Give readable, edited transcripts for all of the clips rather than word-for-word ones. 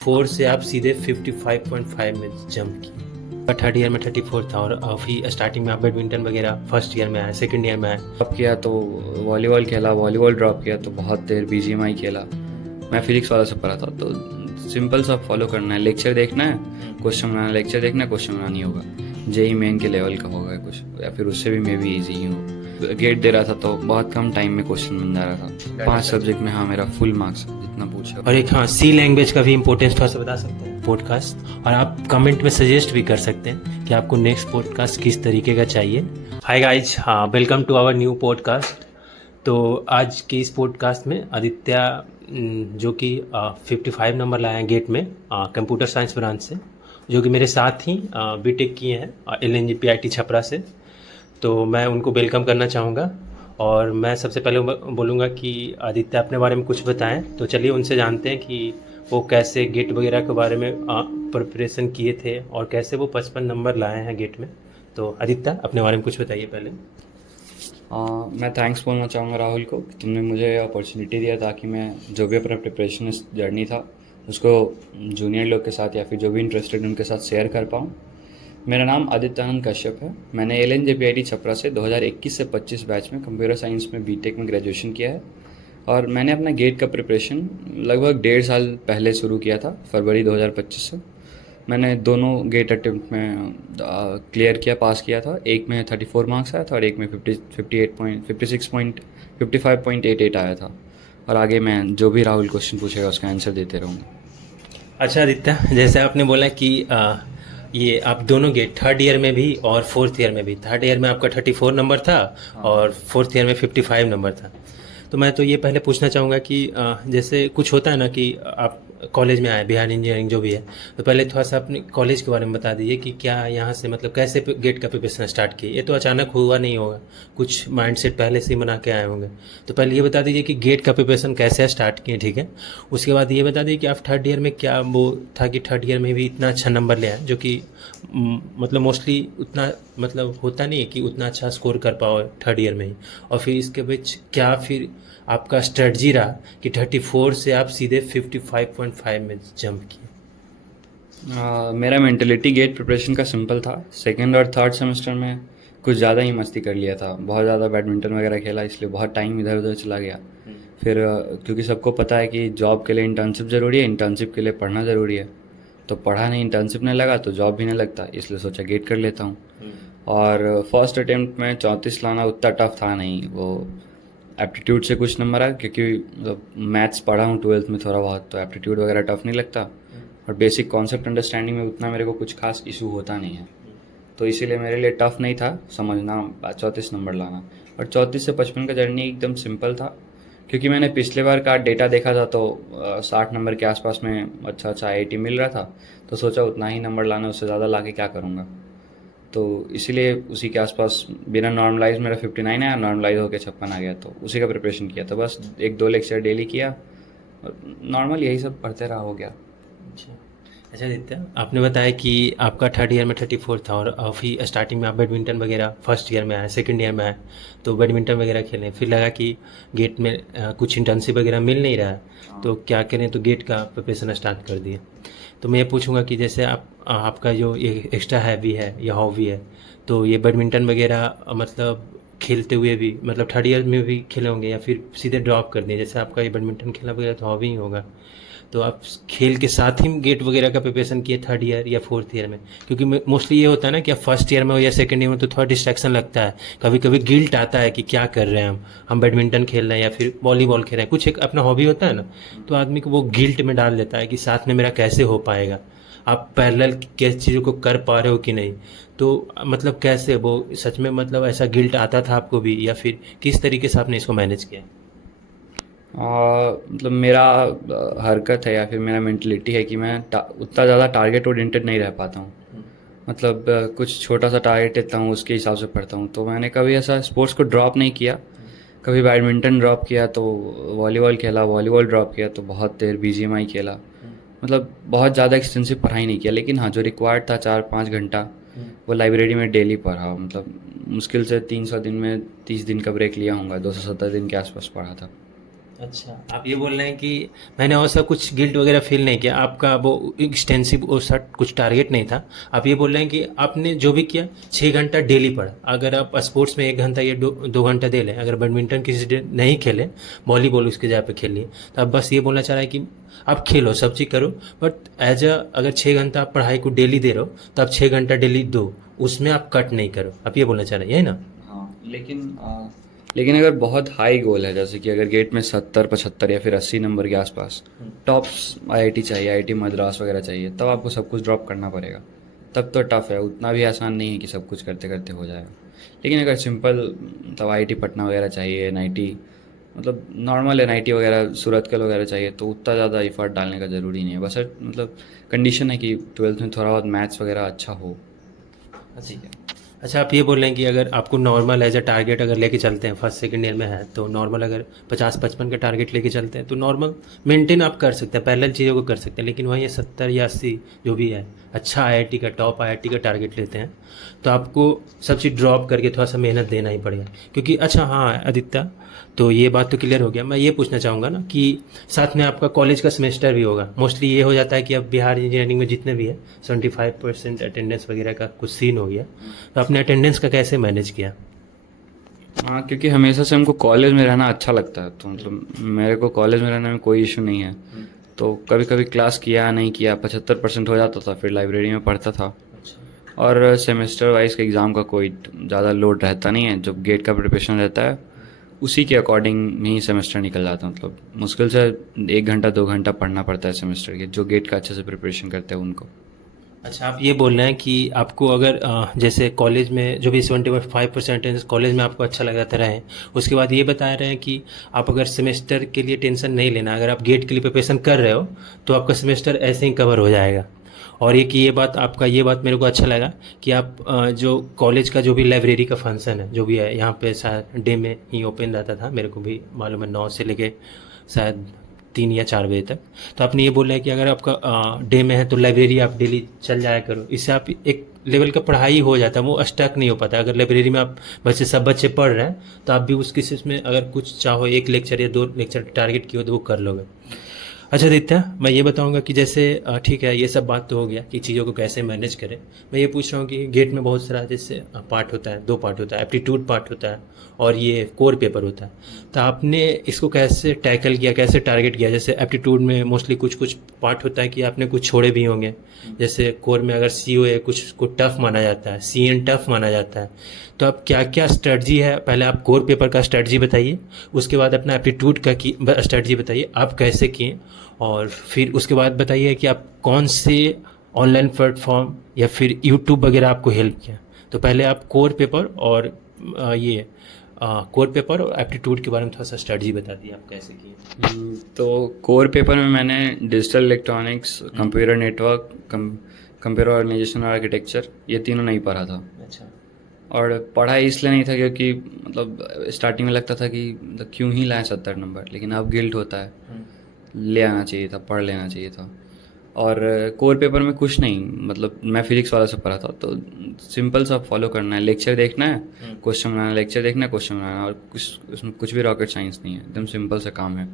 4 से आप सीधे 55.5 में जंप किए। थर्ड ईयर में 34 था और अभी स्टार्टिंग में आप बैडमिंटन वगैरह फर्स्ट ईयर में आए, सेकंड ईयर में आए। ड्रॉप किया तो वॉलीबॉल खेला, वॉलीबॉल ड्रॉप किया तो बहुत देर बीजीएमआई खेला। मैं फिजिक्स वाला से पढ़ा था, तो सिंपल सा फॉलो करना है, लेक्चर देखना है, क्वेश्चन बनाना, लेक्चर देखना है, क्वेश्चन बनाना नहीं होगा। जेई मेन के लेवल का होगा कुछ, या फिर उससे भी मे भी ईजी ही हो। गेट दे रहा था तो बहुत कम टाइम में क्वेश्चन बन जा रहा था। 5 सब्जेक्ट में हाँ मेरा फुल मार्क्स जितना पूछा। और एक हाँ, सी लैंग्वेज का भी इम्पोर्टेंस थोड़ा सा बता सकते हैं पॉडकास्ट, और आप कमेंट में सजेस्ट भी कर सकते हैं कि आपको नेक्स्ट पॉडकास्ट किस तरीके का चाहिए। हाय गाइज, हाँ, welcome to our new podcast. तो आज के इस पॉडकास्ट में आदित्य जो कि 55 नंबर लाए हैं गेट में कंप्यूटर साइंस ब्रांच से, जो कि मेरे साथ ही बीटेक किए हैं LNGPIT छपरा से। तो मैं उनको वेलकम करना चाहूँगा और मैं सबसे पहले बोलूँगा कि आदित्य अपने बारे में कुछ बताएं। तो चलिए उनसे जानते हैं कि वो कैसे गेट वगैरह के बारे में प्रिपरेशन किए थे और कैसे वो 55 नंबर लाए हैं गेट में। तो आदित्य अपने बारे में कुछ बताइए पहले। मैं थैंक्स बोलना चाहूँगा राहुल को कि तुमने मुझे अपॉर्चुनिटी दिया ताकि मैं जो भी अपना प्रिपरेशन जर्नी था उसको जूनियर लोग के साथ या फिर जो भी इंटरेस्टेड उनके साथ शेयर कर पाऊँ। मेरा नाम आदित्यानंद कश्यप है। मैंने LNJPIT छपरा से 2021 से 25 बैच में कंप्यूटर साइंस में बीटेक में ग्रेजुएशन किया है, और मैंने अपना गेट का प्रिपरेशन लगभग 1.5 साल पहले शुरू किया था, फरवरी 2025 से। मैंने दोनों गेट अटेम्प्ट में क्लियर किया, पास किया था। एक में 34 मार्क्स आया था और एक में 55.88 आया था। और आगे मैं जो भी राहुल क्वेश्चन पूछेगा उसका आंसर देते रहूँगा। अच्छा आदित्य, जैसे आपने बोला कि ये आप दोनों गेट थर्ड ईयर में भी और फोर्थ ईयर में भी, थर्ड ईयर में आपका 34 नंबर था और फोर्थ ईयर में 55 नंबर था। तो मैं तो ये पहले पूछना चाहूँगा कि जैसे कुछ होता है ना कि आप कॉलेज में आए, बिहार इंजीनियरिंग जो भी है, तो पहले थोड़ा सा अपने कॉलेज के बारे में बता दीजिए कि क्या यहाँ से मतलब कैसे गेट का प्रिपरेशन स्टार्ट किए। ये तो अचानक हुआ नहीं होगा, कुछ माइंडसेट पहले से ही बना के आए होंगे। तो पहले ये बता दीजिए कि गेट का प्रिपरेशन कैसे स्टार्ट किए, ठीक है। उसके बाद ये बता दीजिए कि आप थर्ड ईयर में क्या वो था कि थर्ड ईयर में भी इतना अच्छा नंबर ले आए, जो कि मतलब मोस्टली उतना मतलब होता नहीं है कि उतना अच्छा स्कोर कर पाओ थर्ड ईयर में ही। और फिर इसके बीच क्या फिर आपका स्ट्रेटजी रहा कि 34 से आप सीधे 55.5 में जंप किए। मेरा मेंटलिटी गेट प्रिपरेशन का सिंपल था। सेकेंड और थर्ड सेमेस्टर में कुछ ज़्यादा ही मस्ती कर लिया था, बहुत ज़्यादा बैडमिंटन वगैरह खेला, इसलिए बहुत टाइम इधर उधर चला गया। फिर क्योंकि सबको पता है कि जॉब के लिए इंटर्नशिप ज़रूरी है, इंटर्नशिप के लिए पढ़ना ज़रूरी है, तो पढ़ा नहीं, इंटर्नशिप नहीं लगा तो जॉब भी नहीं लगता, इसलिए सोचा गेट कर लेता हूँ। और फर्स्ट अटेम्प्ट में 34 लाना उतना टफ था नहीं। वो एप्टीट्यूड से कुछ नंबर आया, क्योंकि मैथ्स पढ़ा हूँ 12th में थोड़ा बहुत, तो एप्टीट्यूड वगैरह टफ नहीं लगता, और बेसिक कॉन्सेप्ट अंडरस्टैंडिंग में उतना मेरे को कुछ खास इशू होता नहीं है, तो इसीलिए मेरे लिए टफ नहीं था समझना 34 नंबर लाना। और 34 से 55 का जर्नी एकदम सिंपल था, क्योंकि मैंने पिछले बार का डेटा देखा था तो 60 नंबर के आसपास में अच्छा अच्छा IIT मिल रहा था, तो सोचा उतना ही नंबर लाना, उससे ज़्यादा ला के क्या करूँगा, तो इसीलिए उसी के आसपास बिना नॉर्मलाइज मेरा 59 आया, नॉर्मलाइज होकर 56 आ गया, तो उसी का प्रिपरेशन किया था। बस 1-2 लेक्चर डेली किया, नॉर्मल यही सब पढ़ते रहा, हो गया। अच्छा आदित्य, आपने बताया कि आपका थर्ड ईयर में 34 था और अभी स्टार्टिंग में आप बैडमिंटन वगैरह फर्स्ट ईयर में आए, सेकंड ईयर में आए, तो बैडमिंटन वगैरह खेलें, फिर लगा कि गेट में कुछ इंटर्नशिप वगैरह मिल नहीं रहा है, तो क्या करें, तो गेट का प्रिपरेशन स्टार्ट कर दिए। तो मैं ये पूछूंगा कि जैसे आपका जो ये एक्स्ट्रा हैवी है या हॉबी है, तो ये बैडमिंटन वगैरह मतलब खेलते हुए भी मतलब थर्ड ईयर में भी खेले होंगे या फिर सीधे ड्रॉप कर दिए। जैसे आपका ये बैडमिंटन खेला वगैरह तो हॉबी ही होगा, तो आप खेल के साथ ही गेट वगैरह का प्रिपरेशन किए थर्ड ईयर या फोर्थ ईयर में? क्योंकि मोस्टली ये होता है ना कि आप फर्स्ट ईयर में हो या सेकंड ईयर में तो थोड़ा डिस्ट्रैक्शन लगता है, कभी कभी गिल्ट आता है कि क्या कर रहे हैं हम बैडमिंटन खेल रहे हैं या फिर वॉलीबॉल खेल रहे हैं, कुछ एक अपना हॉबी होता है ना, तो आदमी को वो गिल्ट में डाल देता है कि साथ में मेरा कैसे हो पाएगा, आप पैरेलल कैसे चीज़ों को कर पा रहे हो कि नहीं। तो मतलब कैसे वो सच में मतलब ऐसा गिल्ट आता था आपको भी, या फिर किस तरीके से आपने इसको मैनेज किया? मतलब मेरा हरकत है या फिर मेरा मेंटलिटी है कि मैं उतना ज़्यादा टारगेट ओरिएंटेड नहीं रह पाता हूँ। मतलब कुछ छोटा सा टारगेट लेता हूँ, उसके हिसाब से पढ़ता हूँ, तो मैंने कभी ऐसा स्पोर्ट्स को ड्रॉप नहीं किया। कभी बैडमिंटन ड्रॉप किया तो वॉलीबॉल खेला, वॉलीबॉल ड्रॉप किया तो बहुत देर BGMI खेला। मतलब बहुत ज़्यादा एक्सटेंसिव पढ़ाई नहीं किया, लेकिन हाँ जो रिक्वायर्ड था 4-5 घंटा वो लाइब्रेरी में डेली पढ़ा। मतलब मुश्किल से 300 दिन में 30 दिन का ब्रेक लिया होगा, 270 दिन के आसपास पढ़ा था। अच्छा, आप ये बोल रहे हैं कि मैंने वैसा कुछ गिल्ट वगैरह फ़ील नहीं किया, आपका वो एक्सटेंसिव वो सा कुछ टारगेट नहीं था। आप ये बोल रहे हैं कि आपने जो भी किया 6 घंटा डेली पढ़ा। अगर आप स्पोर्ट्स में 1 घंटा या 2 घंटा दे लें, अगर बैडमिंटन किसी दिन नहीं खेलें, वॉलीबॉल उसकी जगह पे खेल लिए, तो आप बस ये बोलना चाह रहे हैं कि आप खेलो, सब चीज़ करो, बट एज़ अगर 6 घंटा आप पढ़ाई को डेली दे रहे हो, तो आप 6 घंटा डेली दो, उसमें आप कट नहीं करो। आप ये बोलना चाह रहे हैं, यही ना? हाँ, लेकिन अगर बहुत हाई गोल है, जैसे कि अगर गेट में 70 75 या फिर 80 नंबर के आसपास टॉप्स आईआईटी चाहिए, आईआईटी मद्रास वगैरह चाहिए, तब आपको सब कुछ ड्रॉप करना पड़ेगा। तब तो टफ है, उतना भी आसान नहीं है कि सब कुछ करते करते हो जाएगा। लेकिन अगर सिंपल मतलब आईआईटी पटना वगैरह चाहिए, एनआईटी मतलब नॉर्मल एनआईटी वगैरह सूरतकल वगैरह चाहिए, तो उतना ज़्यादा एफर्ट डालने का ज़रूरी नहीं है। बस मतलब कंडीशन है कि 12th में थोड़ा बहुत मैथ्स वगैरह अच्छा हो। अच्छा। अच्छा, आप ये बोल रहे हैं कि अगर आपको नॉर्मल एज अ टारगेट अगर लेके चलते हैं, फर्स्ट सेकंड ईयर में है, तो नॉर्मल अगर 50 55 का टारगेट लेके चलते हैं, तो नॉर्मल मेंटेन आप कर सकते हैं, पैरेलल चीज़ों को कर सकते हैं। लेकिन वहीं 70 या 80 जो भी है, अच्छा आईआईटी का, टॉप आईआईटी का टारगेट लेते हैं, तो आपको सब चीज़ ड्रॉप करके थोड़ा सा मेहनत देना ही पड़ेगा। क्योंकि अच्छा हाँ आदित्य, तो ये बात तो क्लियर हो गया। मैं ये पूछना चाहूँगा ना कि साथ में आपका कॉलेज का सेमेस्टर भी होगा। मोस्टली ये हो जाता है कि अब बिहार इंजीनियरिंग में जितने भी है 75% अटेंडेंस वगैरह का कुछ सीन हो गया, तो आपने अटेंडेंस का कैसे मैनेज किया? हाँ, क्योंकि हमेशा से हमको कॉलेज में रहना अच्छा लगता है, तो मतलब मेरे को कॉलेज में रहने में कोई इशू नहीं है। तो कभी कभी क्लास किया नहीं किया 75% हो जाता था, फिर लाइब्रेरी में पढ़ता था। और सेमेस्टर वाइज के एग्ज़ाम का कोई ज़्यादा लोड रहता नहीं है, जब गेट का प्रिपरेशन रहता है उसी के अकॉर्डिंग ही सेमेस्टर निकल जाता है। मतलब मुश्किल से 1 घंटा 2 घंटा पढ़ना पड़ता है सेमेस्टर के, जो गेट का अच्छे से प्रिपरेशन करते हैं उनको। अच्छा, आप ये बोल रहे हैं कि आपको अगर जैसे कॉलेज में जो भी 75% कॉलेज में आपको अच्छा लगा था रहे, उसके बाद ये बता रहे हैं कि आप अगर सेमेस्टर के लिए टेंशन नहीं लेना, अगर आप गेट के लिए प्रिपरेशन कर रहे हो, तो आपका सेमेस्टर ऐसे ही कवर हो जाएगा। और एक ये बात आपका, ये बात मेरे को अच्छा लगा कि आप जो कॉलेज का जो भी लाइब्रेरी का फंक्शन है जो भी है, यहाँ पे शायद डे में ही ओपन रहता था, मेरे को भी मालूम है, 9 से लेके शायद 3 या 4 बजे तक। तो आपने ये बोला है कि अगर आपका डे में है तो लाइब्रेरी आप डेली चल जाया करो, इससे आप एक लेवल का पढ़ाई हो जाता है, वो स्टक नहीं हो पाता। अगर लाइब्रेरी में आप सब बच्चे पढ़ रहे हैं, तो आप भी उस केसेस में अगर कुछ चाहो, 1 लेक्चर या 2 लेक्चर टारगेट किए तो वो कर लोगे। अच्छा दित्या, मैं ये बताऊंगा कि जैसे ठीक है, ये सब बात तो हो गया कि चीज़ों को कैसे मैनेज करें। मैं ये पूछ रहा हूँ कि गेट में बहुत सारा जैसे पार्ट होता है, 2 पार्ट होता है, एप्टीट्यूड पार्ट होता है और ये कोर पेपर होता है। तो आपने इसको कैसे टैकल किया, कैसे टारगेट किया? जैसे एप्टीट्यूड में मोस्टली कुछ कुछ पार्ट होता है कि आपने कुछ छोड़े भी होंगे, जैसे कोर में अगर सी ओ है कुछ को टफ माना जाता है, सी एन टफ माना जाता है, तो आप क्या क्या स्ट्रेटजी है, पहले आप कोर पेपर का स्ट्रेटजी बताइए, उसके बाद अपना एप्टीट्यूड का की स्ट्रेटजी बताइए आप कैसे किए, और फिर उसके बाद बताइए कि आप कौन से ऑनलाइन प्लेटफॉर्म या फिर यूट्यूब वगैरह आपको हेल्प किया। तो पहले आप कोर पेपर और ये कोर पेपर और एप्टीट्यूड के बारे में थोड़ा सा स्ट्रेटजी बता दिए आप कैसे किए। तो कोर पेपर में मैंने digital electronics, computer network, computer organisation और आर्किटेक्चर, ये तीनों नहीं पढ़ा था। अच्छा। और पढ़ा इसलिए नहीं था क्योंकि मतलब स्टार्टिंग में लगता था कि मतलब क्यों ही लाएं 70 नंबर, लेकिन अब गिल्ट होता है, ले आना चाहिए था, पढ़ लेना चाहिए था। और कोर पेपर में कुछ नहीं, मतलब मैं फिजिक्स वाला से पढ़ा था, तो सिंपल सा फॉलो करना है, लेक्चर देखना है, क्वेश्चन बनाना, लेक्चर देखना है, क्वेश्चन बनाना, और कुछ उसमें कुछ भी रॉकेट साइंस नहीं है, एकदम सिंपल सा काम है।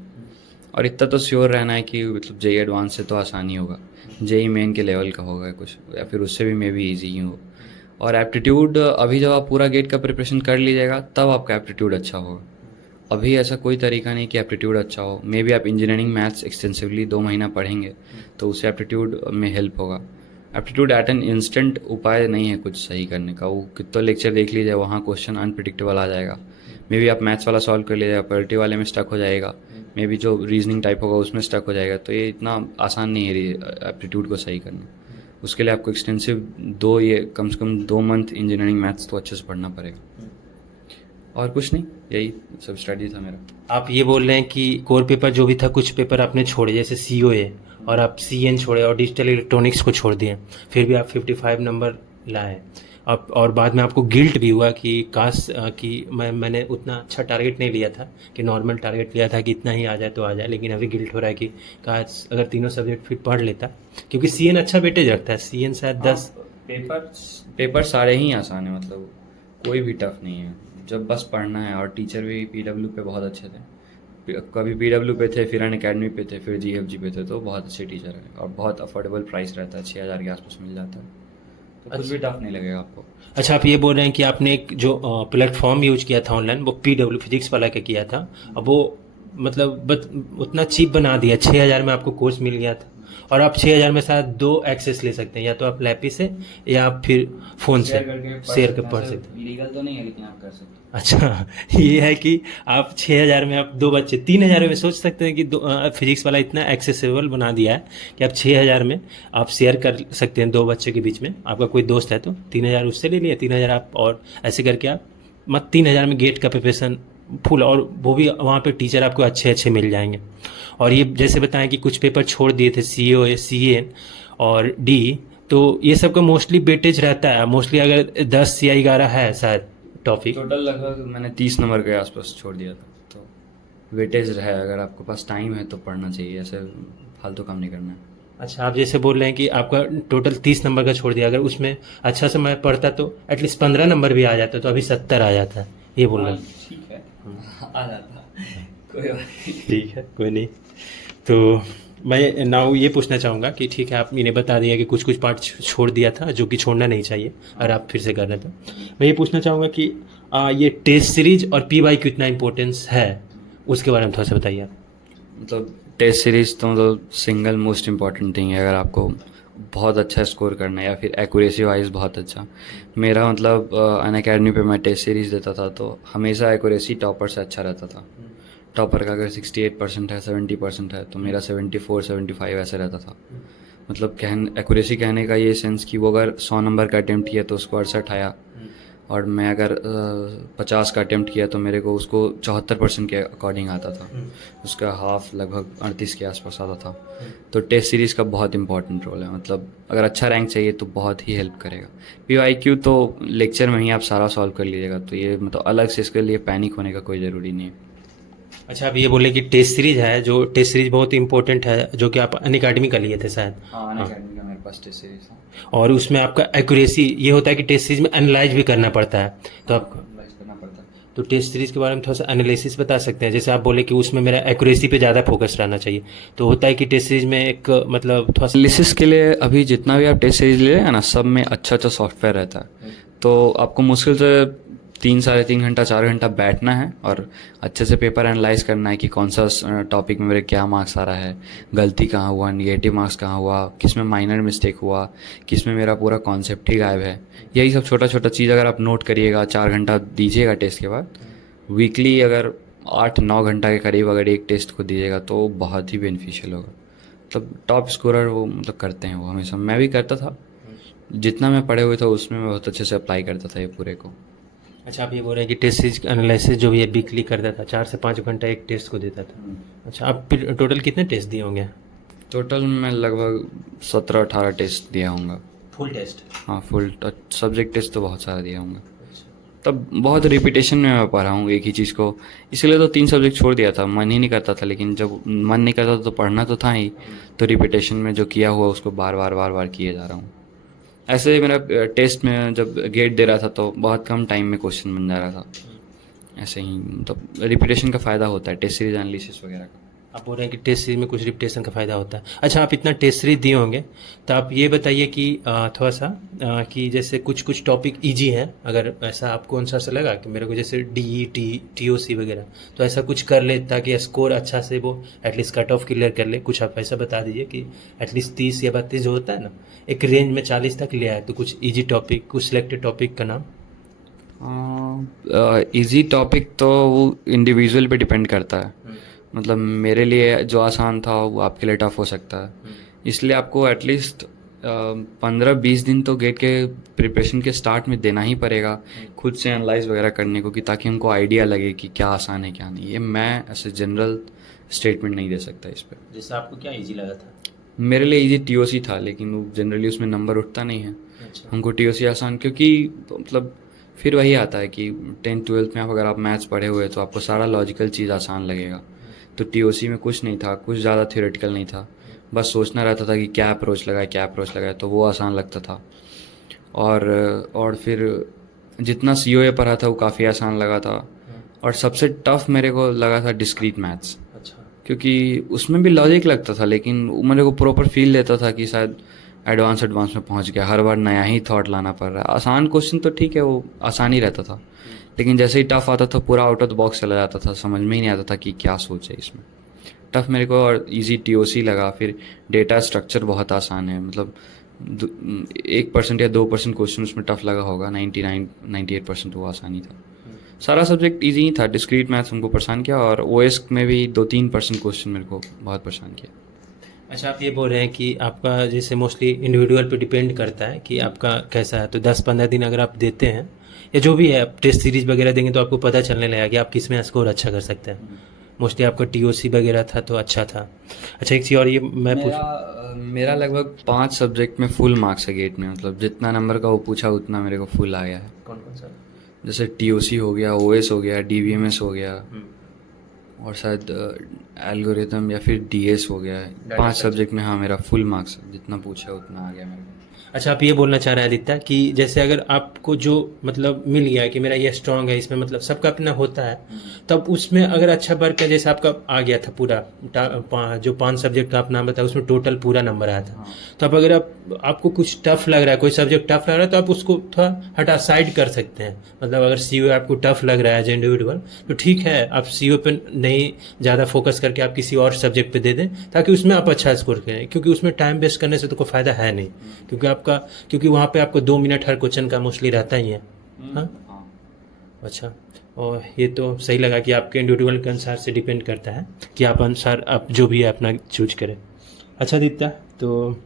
और इतना तो श्योर रहना है कि मतलब जेई एडवांस से तो आसानी होगा, जेई मेन के लेवल का होगा कुछ, या फिर उससे भी मे बी ईजी ही हो। और एप्टीट्यूड अभी जब आप पूरा गेट का प्रिपरेशन कर लीजिएगा तब आपका एप्टीट्यूड अच्छा होगा। अभी ऐसा कोई तरीका नहीं कि एप्टीट्यूड अच्छा हो। मे बी आप इंजीनियरिंग मैथ्स एक्सटेंसिवली 2 महीना पढ़ेंगे तो उससे एप्टीट्यूड में हेल्प होगा। एप्टीट्यूड एट एन इंस्टेंट उपाय नहीं है कुछ सही करने का। वो कितना लेक्चर देख लीजिए, वहाँ क्वेश्चन अनप्रिडिक्टेबल आ जाएगा। मे बी आप मैथ्स वाला सॉल्व कर लीजिएगा, पॉलिटी वाले में स्टक हो जाएगा, मे बी जो रीजनिंग टाइप होगा उसमें स्टक हो जाएगा। तो ये इतना आसान नहीं है एप्टीट्यूड को सही करना। उसके लिए आपको एक्सटेंसिव कम से कम 2 मंथ इंजीनियरिंग मैथ्स तो अच्छे से पढ़ना पड़ेगा। और कुछ नहीं, यही सब स्ट्रेटजी था मेरा। आप ये बोल रहे हैं कि कोर पेपर जो भी था, कुछ पेपर आपने छोड़े, जैसे सी ओ ए, और आप सी एन छोड़े और डिजिटल इलेक्ट्रॉनिक्स को छोड़ दिए, फिर भी आप 55 नंबर लाए। अब और बाद में आपको गिल्ट भी हुआ कि काश कि मैंने उतना अच्छा टारगेट नहीं लिया था, कि नॉर्मल टारगेट लिया था कि इतना ही आ जाए तो आ जाए, लेकिन अभी गिल्ट हो रहा है कि काश अगर तीनों सब्जेक्ट फिर पढ़ लेता, क्योंकि सी एन अच्छा वेटेज रखता है, सी एन शायद 10। पेपर सारे ही आसान है, मतलब कोई भी टफ नहीं है, जब बस पढ़ना है। और टीचर भी पीडब्ल्यू पे बहुत अच्छे थे, कभी पीडब्ल्यू पे थे, फिर अनअकैडमी पे थे, फिर जीएफजी पे थे, तो बहुत अच्छे टीचर हैं और बहुत अफोर्डेबल प्राइस रहता है, 6,000 के आसपास मिल जाता है, तो कुछ भी टफ नहीं लगेगा आपको। अच्छा, आप ये बोल रहे हैं कि आपने एक जो प्लेटफॉर्म यूज किया था ऑनलाइन, वो पीडब्ल्यू फिजिक्स वाला का किया था। अब वो मतलब उतना चीप बना दिया, 6,000 में आपको कोर्स मिल गया था। और आप 6,000 में शायद 2 एक्सेस ले सकते हैं, या तो आप लैपी से या आप फिर फ़ोन से शेयर कर पढ़ सकते हैं। लीगल तो नहीं है, लेकिन आप कर सकते हैं। अच्छा, ये है कि आप 6,000 में आप 2 बच्चे 3,000 में सोच सकते हैं कि फिजिक्स वाला इतना एक्सेसिबल बना दिया है कि आप 6,000 में आप शेयर कर सकते हैं 2 बच्चे के बीच में। आपका कोई दोस्त है तो 3,000 उससे ले लिया, 3,000 आप, और ऐसे करके आप 3,000 में गेट का प्रिपरेशन फुल, और वो भी वहाँ पे टीचर आपको अच्छे अच्छे मिल जाएंगे। और ये जैसे बताएं कि कुछ पेपर छोड़ दिए थे, COA, CA और D, तो ये सब का मोस्टली वेटेज रहता है। मोस्टली अगर 10 या 11 है शायद टॉपिक। टोटल लगभग मैंने 30 नंबर के आसपास छोड़ दिया था, तो वेटेज है, अगर आपके पास टाइम है तो पढ़ना चाहिए, ऐसे फालतू काम नहीं करना है। अच्छा, आप जैसे बोल रहे हैं कि आपका टोटल 30 नंबर का छोड़ दिया, अगर उसमें अच्छा से मैं पढ़ता तो एटलीस्ट 15 नंबर भी आ जाता, तो अभी 70 आ जाता है, ये बोल रहे हैं। ठीक है, आ जाता, कोई बात नहीं। ठीक है, कोई नहीं। तो मैं नाउ ये पूछना चाहूँगा कि ठीक है, आपने बता दिया कि कुछ कुछ पार्ट छोड़ दिया था जो कि छोड़ना नहीं चाहिए, अगर आप फिर से कर रहे थे। मैं ये पूछना चाहूँगा कि ये टेस्ट सीरीज और PY की इतना इम्पोर्टेंस है, उसके बारे में थोड़ा सा बताइए आप। मतलब टेस्ट सीरीज तो मतलब सिंगल मोस्ट इम्पॉर्टेंट थिंग है, अगर आपको बहुत अच्छा स्कोर करना है या फिर एक्यूरेसी वाइज बहुत अच्छा। मेरा मतलब अनअकैडमी पे मैं टेस्ट सीरीज देता था, तो हमेशा एक्यूरेसी टॉपर से अच्छा रहता था। टॉपर का अगर 68% है, 70% है, तो मेरा 74-75 ऐसे रहता था। मतलब एक्यूरेसी कहने का ये सेंस कि वो अगर 100 नंबर का अटेम्प्ट किया तो उसको 68 आया, और मैं अगर 50 का अटेम्प्ट किया तो मेरे को उसको 74% के अकॉर्डिंग आता था, उसका हाफ लगभग 38 के आसपास आता था। तो टेस्ट सीरीज़ का बहुत इंपॉर्टेंट रोल है, मतलब अगर अच्छा रैंक चाहिए तो बहुत ही हेल्प करेगा। PYQ तो लेक्चर में ही आप सारा सॉल्व कर लीजिएगा, तो ये मतलब अलग से इसके लिए पैनिक होने का कोई ज़रूरी नहीं है। अच्छा, आप ये बोले कि टेस्ट सीरीज है, जो टेस्ट सीरीज बहुत इंपॉर्टेंट है, जो कि आप अनअकैडमी का लिए थे शायद। हाँ, अनअकैडमी का मेरे पास टेस्ट सीरीज था। और उसमें आपका एक्यूरेसी ये होता है कि टेस्ट सीरीज में एनालाइज भी करना पड़ता है, तो आपको एनालाइज करना पड़ता है। तो टेस्ट सीरीज के बारे में थोड़ा सा एनालिसिस बता सकते हैं। जैसे आप बोले कि उसमें मेरा एक्यूरेसी पे ज़्यादा फोकस रहना चाहिए, तो होता है कि टेस्ट सीरीज में एक मतलब थोड़ा सा एनालिसिस के लिए अभी जितना भी आप टेस्ट सीरीज ले रहे हैं ना, सब में अच्छा अच्छा सॉफ्टवेयर रहता है, तो आपको मुश्किल से 3-3.5 घंटा 4 घंटा बैठना है और अच्छे से पेपर एनालाइज करना है कि कौन सा टॉपिक में मेरे क्या मार्क्स आ रहा है, गलती कहाँ हुआ, निगेटिव मार्क्स कहाँ हुआ, किस में माइनर मिस्टेक हुआ, किस में मेरा पूरा कॉन्सेप्ट ही गायब है। यही सब छोटा छोटा चीज़ अगर आप नोट करिएगा, 4 घंटा दीजिएगा टेस्ट के बाद, वीकली अगर 8-9 घंटा के करीब अगर एक टेस्ट को दीजिएगा तो बहुत ही बेनिफिशियल होगा। मतलब टॉप स्कोरर वो मतलब करते हैं, वो हमेशा मैं भी करता था, जितना मैं पढ़े हुए था उसमें मैं बहुत अच्छे से अप्लाई करता था ये पूरे को। अच्छा, आप ये बोल रहे हैं कि टेस्ट सीरीज एनालिसिस जो भी है वीकली करता था, 4 से 5 घंटा एक टेस्ट को देता था। अच्छा, आप फिर टोटल कितने टेस्ट दिए होंगे? टोटल मैं लगभग 17-18 टेस्ट दिया होऊंगा। Full test? हाँ, फुल सब्जेक्ट टेस्ट तो बहुत सारा दिया होऊंगा। तब बहुत रिपीटेशन में मैं पढ़ा हूँ एक ही चीज़ को, इसलिए तो 3 सब्जेक्ट छोड़ दिया था, मन ही नहीं करता था। लेकिन जब मन नहीं करता था तो पढ़ना तो था ही, तो रिपीटेशन में जो किया हुआ उसको बार बार किए जा रहा हूँ। ऐसे ही मेरा टेस्ट में जब गेट दे रहा था तो बहुत कम टाइम में क्वेश्चन बन जा रहा था। ऐसे ही मतलब रिपीटेशन का फ़ायदा होता है टेस्ट सीरीज एनालिसिस वगैरह का। आप बोल रहे हैं कि टेस्ट सीरीज में कुछ रिपीटेशन का फ़ायदा होता है। अच्छा, आप इतना टेस्ट सीरीज दिए होंगे, तो आप ये बताइए कि थोड़ा सा कि जैसे कुछ कुछ टॉपिक इजी हैं, अगर ऐसा आपको कौन सा लगा कि मेरे को जैसे DET TOC वगैरह, तो ऐसा कुछ कर ले ताकि स्कोर अच्छा से वो एटलीस्ट कट ऑफ क्लियर कर ले। कुछ आप ऐसा बता दीजिए कि एटलीस्ट 30 या 32 जो होता है ना, एक रेंज में 40 तक ले आए, तो कुछ ईजी टॉपिक, कुछ सिलेक्टेड टॉपिक का नाम। इजी टॉपिक तो वो इंडिविजुअल पे डिपेंड करता है। मतलब मेरे लिए जो आसान था वो आपके लिए टफ हो सकता है, इसलिए आपको एटलीस्ट 15-20 दिन तो गेट के प्रिपरेशन के स्टार्ट में देना ही पड़ेगा, खुद से एनालाइज वगैरह करने को, कि ताकि उनको आइडिया लगे कि क्या आसान है क्या नहीं। ये मैं ऐसे जनरल स्टेटमेंट नहीं दे सकता इस पर। जैसे आपको क्या ईजी लगा था? मेरे लिए इजी TOC था, लेकिन वो जनरली उसमें नंबर उठता नहीं है। अच्छा। हमको TOC आसान, क्योंकि मतलब फिर वही आता है कि 10th-12th में आप अगर आप मैथ्स पढ़े हुए तो आपको सारा लॉजिकल चीज़ आसान लगेगा। तो TOC में कुछ नहीं था, कुछ ज़्यादा थियोरेटिकल नहीं था, बस सोचना रहता था कि क्या अप्रोच लगाए, तो वो आसान लगता था। और फिर जितना COA पढ़ा था वो काफ़ी आसान लगा था। और सबसे टफ मेरे को लगा था डिस्क्रीट मैथ्स, अच्छा। क्योंकि उसमें भी लॉजिक लगता था लेकिन वो मेरे को प्रॉपर फील देता था कि शायद एडवांस में पहुंच गया, हर बार नया ही थॉट लाना पड़ रहा है। आसान क्वेश्चन तो ठीक है, वो आसान ही रहता था, लेकिन जैसे ही टफ आता था पूरा आउट ऑफ द बॉक्स चला जाता था, समझ में ही नहीं आता था कि क्या सोचे इसमें। टफ मेरे को और इजी टीओसी लगा। फिर डेटा स्ट्रक्चर बहुत आसान है, मतलब 1% या 2% क्वेश्चन उसमें टफ लगा होगा, 98% वो आसानी था। सारा सब्जेक्ट इजी ही था। डिस्क्रीट मैथ्स हमको परेशान किया और ओएस में भी 2-3% क्वेश्चन मेरे को बहुत परेशान किया। अच्छा, आप ये बोल रहे हैं कि आपका जैसे मोस्टली इंडिविजुअल पे डिपेंड करता है कि आपका कैसा है, तो 10-15 दिन अगर आप देते हैं या जो भी है, आप टेस्ट सीरीज वगैरह देंगे तो आपको पता चलने लगेगा कि आप किस में स्कोर अच्छा कर सकते हैं। मोस्टली आपका टीओसी वगैरह था तो अच्छा था। अच्छा, एक चीज़ और ये मैं मेरा लगभग 5 सब्जेक्ट में फुल मार्क्स है गेट में, मतलब जितना नंबर का वो पूछा उतना मेरे को फुल आ गया है। कौन कौन सा? जैसे टीओसी हो गया, ओएस हो गया, डीवीएमएस हो गया और शायद एल्गोरिथम या फिर डीएस हो गया है। 5 सब्जेक्ट में हाँ मेरा फुल मार्क्स है, जितना पूछा उतना आ गया मेरे को। अच्छा, आप ये बोलना चाह रहे हैं आदित्य कि जैसे अगर आपको जो मतलब मिल गया कि मेरा ये स्ट्रांग है, इसमें मतलब सबका अपना होता है, तब उसमें अगर अच्छा वर्क है, जैसे आपका आ गया था पूरा जो 5 सब्जेक्ट का आप नाम बताया उसमें टोटल पूरा नंबर आया था, तो अब अगर आपको कुछ टफ लग रहा है, कोई सब्जेक्ट टफ लग रहा है, तो आप उसको थोड़ा हटा साइड कर सकते हैं। मतलब अगर सीओ आपको टफ लग रहा है एज इंडिविजुअल, तो ठीक है, आप सीओ पे नहीं ज़्यादा फोकस करके आप किसी और सब्जेक्ट पे दे दें ताकि उसमें आप अच्छा स्कोर करें, क्योंकि उसमें टाइम वेस्ट करने से तो कोई फ़ायदा है नहीं, क्योंकि वहाँ पे आपको 2 मिनट हर क्वेश्चन का मोस्टली रहता ही है। हाँ, अच्छा। और ये तो सही लगा कि आपके इंडिविजुअल के अनुसार से डिपेंड करता है कि आप अनुसार आप जो भी है अपना चूज करें। अच्छा दीप्ता, तो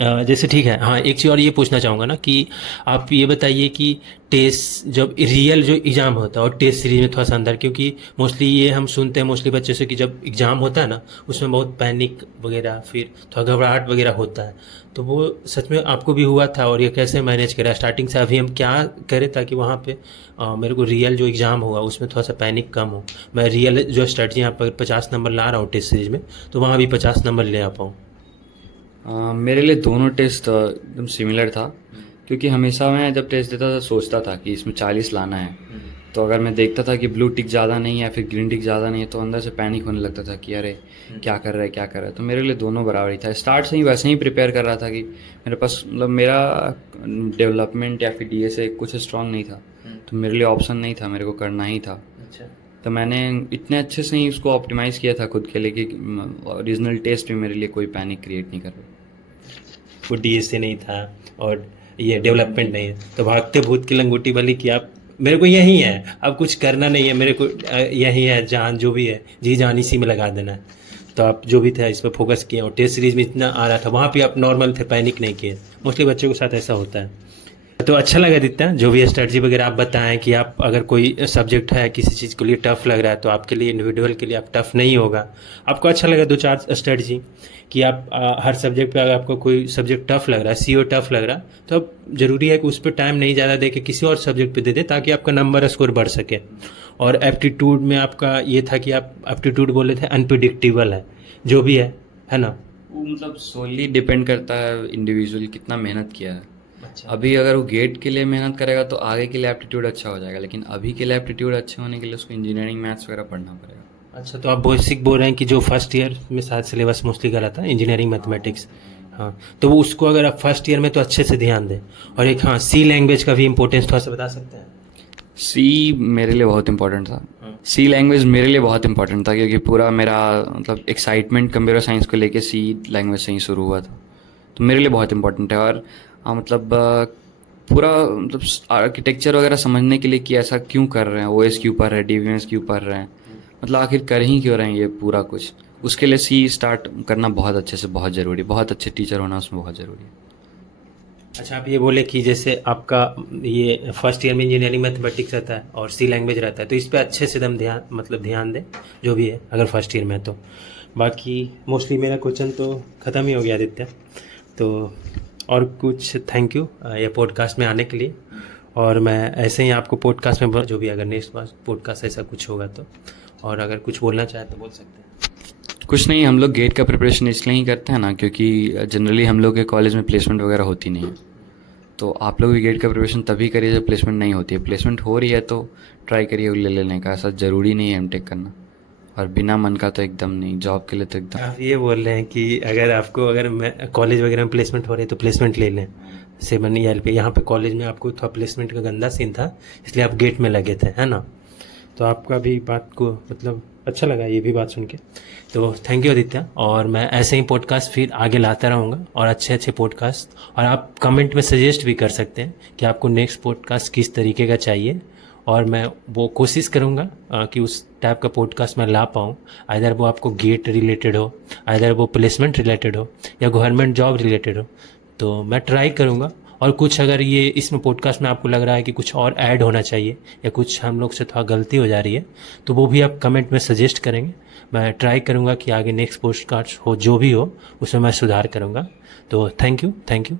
जैसे ठीक है, हाँ एक चीज़ और ये पूछना चाहूँगा ना कि आप ये बताइए कि टेस्ट जब रियल जो एग्ज़ाम होता है और टेस्ट सीरीज में थोड़ा सा अंदर, क्योंकि मोस्टली ये हम सुनते हैं मोस्टली बच्चे से कि जब एग्ज़ाम होता है ना उसमें बहुत पैनिक वगैरह फिर थोड़ा घबराहट वगैरह होता है, तो वो सच में आपको भी हुआ था और ये कैसे मैनेज करा स्टार्टिंग से अभी हम क्या करें ताकि वहाँ पे मेरे को रियल जो एग्ज़ाम होगा उसमें थोड़ा सा पैनिक कम हो, मैं रियल जो स्ट्रेटजी यहाँ पर 50 नंबर ला रहा हूँ टेस्ट सीरीज में, तो वहाँ भी 50 नंबर ले आ पाऊँ। मेरे लिए दोनों टेस्ट एकदम सिमिलर था, क्योंकि हमेशा मैं जब टेस्ट देता था सोचता था कि इसमें 40 लाना है, तो अगर मैं देखता था कि ब्लू टिक ज़्यादा नहीं है या फिर ग्रीन टिक ज़्यादा नहीं है तो अंदर से पैनिक होने लगता था कि अरे क्या कर रहा है क्या कर रहा है। तो मेरे लिए दोनों बराबर ही था। स्टार्ट से ही वैसे ही प्रिपेयर कर रहा था कि मेरे पास मतलब मेरा डेवलपमेंट या फिर डीएसए कुछ स्ट्रांग नहीं था, तो मेरे लिए ऑप्शन नहीं था, मेरे को करना ही था। तो मैंने इतने अच्छे से ही उसको ऑप्टिमाइज़ किया था खुद के लिए कि ओरिजिनल टेस्ट में मेरे लिए कोई पैनिक क्रिएट नहीं कर रहा। वो डीएसए नहीं था और ये डेवलपमेंट नहीं है, तो भागते भूत की लंगोटी वाली कि आप मेरे को यही है, अब कुछ करना नहीं है, मेरे को यही है, जान जो भी है जी जान इसी में लगा देना है। तो आप जो भी था इस पर फोकस किए और टेस्ट सीरीज में इतना आ रहा था वहाँ पे आप नॉर्मल थे, पैनिक नहीं किए। मोस्टली बच्चों के साथ ऐसा होता है। तो अच्छा लगा दिखता है जो भी स्ट्रेटजी वगैरह आप बताएं कि आप अगर कोई सब्जेक्ट है किसी चीज़ के लिए टफ लग रहा है तो आपके लिए इंडिविजुअल के लिए आप टफ नहीं होगा। आपको अच्छा लगा 2-4 स्ट्रेटजी कि आप हर सब्जेक्ट पे अगर आपको कोई सब्जेक्ट टफ लग रहा है, सीओ टफ लग रहा है, तो अब ज़रूरी है कि उस पर टाइम नहीं ज़्यादा दे के किसी और सब्जेक्ट पे दे दें ताकि आपका नंबर स्कोर बढ़ सके। और एप्टीट्यूड में आपका ये था कि आप एप्टीट्यूड बोले थे अनप्रिडिक्टेबल है जो भी है ना, वो मतलब सोली डिपेंड करता है इंडिविजुअल कितना मेहनत किया है। अच्छा। अभी अगर वो गेट के लिए मेहनत करेगा तो आगे के लिए एप्टीट्यूड अच्छा हो जाएगा, लेकिन अभी के लिए एप्टीट्यूड अच्छे होने के लिए उसको इंजीनियरिंग मैथ्स वगैरह पढ़ना पड़ेगा। अच्छा, तो आप बेसिक बोल रहे हैं कि जो फर्स्ट ईयर में शायद सिलेबस मोस्टली गलत था इंजीनियरिंग मैथमेटिक्स। हाँ, तो वो उसको अगर आप फर्स्ट ईयर में तो अच्छे से ध्यान दें। और एक हाँ सी लैंग्वेज का भी इम्पोर्टेंस थोड़ा सा बता सकते हैं? सी मेरे लिए बहुत इंपॉर्टेंट था। सी लैंग्वेज मेरे लिए बहुत इंपॉर्टेंट था क्योंकि पूरा मेरा मतलब एक्साइटमेंट कंप्यूटर साइंस को लेके सी लैंग्वेज से ही शुरू हुआ था, तो मेरे लिए बहुत इंपॉर्टेंट है। और मतलब पूरा मतलब आर्किटेक्चर वगैरह समझने के लिए कि ऐसा क्यों कर रहे हैं, ओएस क्यों पढ़ रहे हैं, डीवीएमएस क्यों पढ़ रहे हैं, मतलब आखिर कर ही क्यों रहे हैं ये पूरा कुछ, उसके लिए सी स्टार्ट करना बहुत अच्छे से बहुत ज़रूरी, बहुत अच्छे टीचर होना उसमें बहुत ज़रूरी है। अच्छा, आप ये बोले कि जैसे आपका ये फर्स्ट ईयर में इंजीनियरिंग मैथमेटिक्स रहता है और सी लैंग्वेज रहता है, तो इस पे अच्छे से एकदम ध्यान दें जो भी है अगर फर्स्ट ईयर में है तो। बाकी मोस्टली मेरा क्वेश्चन तो ख़त्म ही हो गया आदित्य, तो और कुछ थैंक यू ये पॉडकास्ट में आने के लिए। और मैं ऐसे ही आपको पॉडकास्ट में जो भी अगर नेक्स्ट पॉडकास्ट ऐसा कुछ होगा तो, और अगर कुछ बोलना चाहे तो बोल सकते हैं। कुछ नहीं, हम लोग गेट का प्रिपरेशन इसलिए ही करते हैं ना क्योंकि जनरली हम लोग के कॉलेज में प्लेसमेंट वगैरह होती नहीं है, तो आप लोग भी गेट का प्रिपरेशन तभी करिए जब प्लेसमेंट नहीं होती है। प्लेसमेंट हो रही है तो ट्राई करिए ले लेने का, ऐसा ज़रूरी नहीं है एमटेक करना, और बिना मन का तो एकदम नहीं, जॉब के लिए तो एकदम। आप ये बोल रहे हैं कि अगर आपको अगर मैं कॉलेज वगैरह में प्लेसमेंट हो रही है तो प्लेसमेंट ले लें 7 ईयर पे। यहाँ पे कॉलेज में आपको थोड़ा प्लेसमेंट का गंदा सीन था, इसलिए आप गेट में लगे थे, है ना। तो आपका भी बात को मतलब अच्छा लगा ये भी बात सुन के। तो थैंक यू आदित्य, और मैं ऐसे ही पॉडकास्ट फिर आगे लाता रहूँगा, और अच्छे अच्छे पॉडकास्ट, और आप कमेंट में सजेस्ट भी कर सकते हैं कि आपको नेक्स्ट पॉडकास्ट किस तरीके का चाहिए, और मैं वो कोशिश करूँगा कि उस टाइप का पॉडकास्ट मैं ला पाऊँ। आइदर वो आपको गेट रिलेटेड हो, आइदर वो प्लेसमेंट रिलेटेड हो, या गवर्नमेंट जॉब रिलेटेड हो, तो मैं ट्राई करूँगा। और कुछ अगर ये इसमें पॉडकास्ट में आपको लग रहा है कि कुछ और ऐड होना चाहिए, या कुछ हम लोग से थोड़ा गलती हो जा रही है, तो वो भी आप कमेंट में सजेस्ट करेंगे। मैं ट्राई करूँगा कि आगे नेक्स्ट पॉडकास्ट हो जो भी हो उसमें मैं सुधार करूँगा। तो थैंक यू, थैंक यू।